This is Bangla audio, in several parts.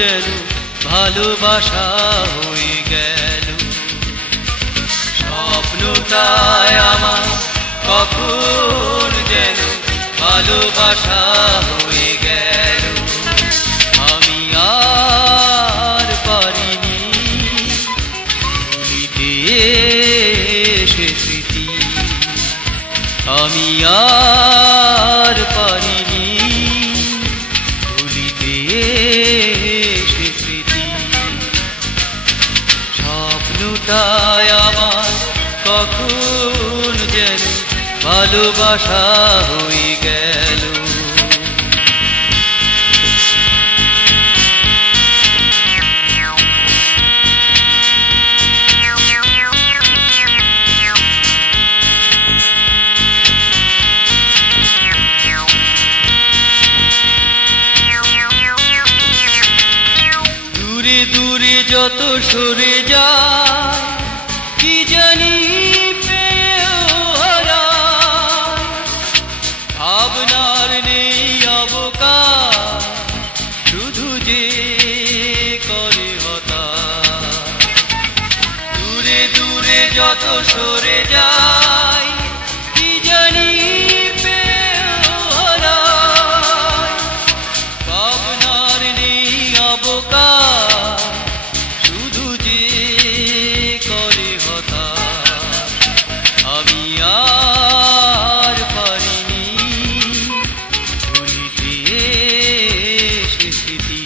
যেন ভালোবাসা হয়ে গেল। স্বপ্নটায় আমার কখন যেন ভালোবাসা হয়ে গেল। আমি আর পারিনি ভুলিতে সে স্মৃতি, আমি আর পারিনি ভুলিতে সে স্মৃতি। স্বপ্নটায় আমার কখন যেন ভালোবাসা হয়ে গেল। দূরে দূরে যত সরে যায় কি জানি পেয়েও হারায়, ভাবনার নেই অবকাশ শুধু যে করে হতাশ। দূরে দূরে যত সরে যায় কি জানি পেয়েও হারায়, ভাবনার নেই অবকাশ শুধু যে করে হতাশ। আমি আর পারিনি ভুলিতে সে স্মৃতি,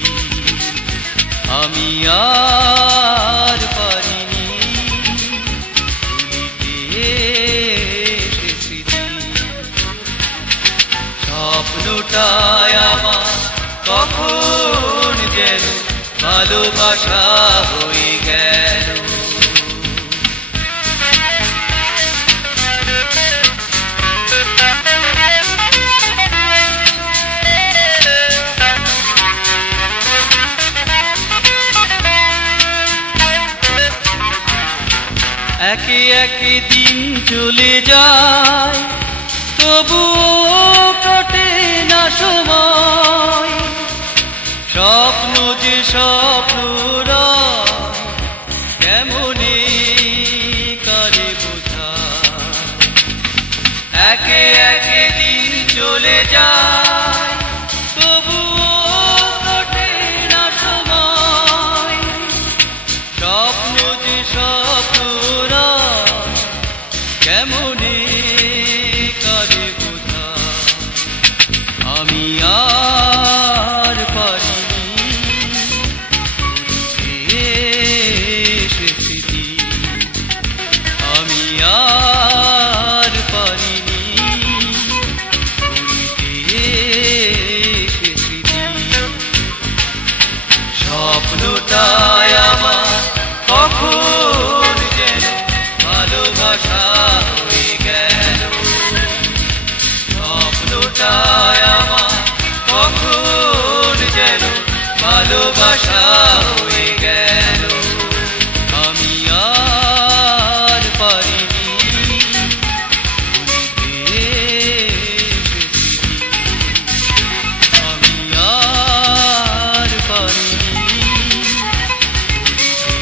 আমি আর পারিনি ভুলিতে সে স্মৃতি। স্বপ্নটায় আমার কখন যেন ভালোবাসা হয়ে গেল। একে একে দিন চলে যায় তবুও কাটে না সময়, স্বপ্ন যে স্বপ্ন কেমনে কারে বোঝা। একে একে দিন চলে যায় তবুও কাটে না সময়, স্বপ্ন যে স্বপ্ন কেমনে কারে বোঝা। আমি আর পারিনি ভুলিতে সে স্মৃতি, আমি আর পারিনি ভুলিতে সে স্মৃতি। স্বপ্নটায় আমার কখন যেন ভালোবাসা হয়ে গেল। স্বপ্নটায় আমার কখন যেন ভালোবাসা হয়ে গেল। আমি আর পারিনি ভুলিতে সে স্মৃতি, আমি আর পারিনি ভুলিতে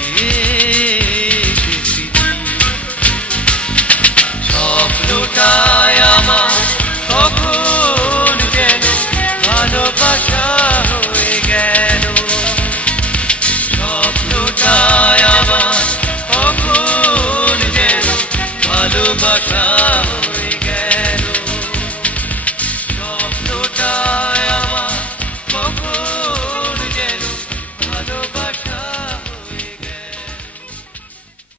সে স্মৃতি। স্বপ্নটায় আমার কখন যেন ভালোবাসা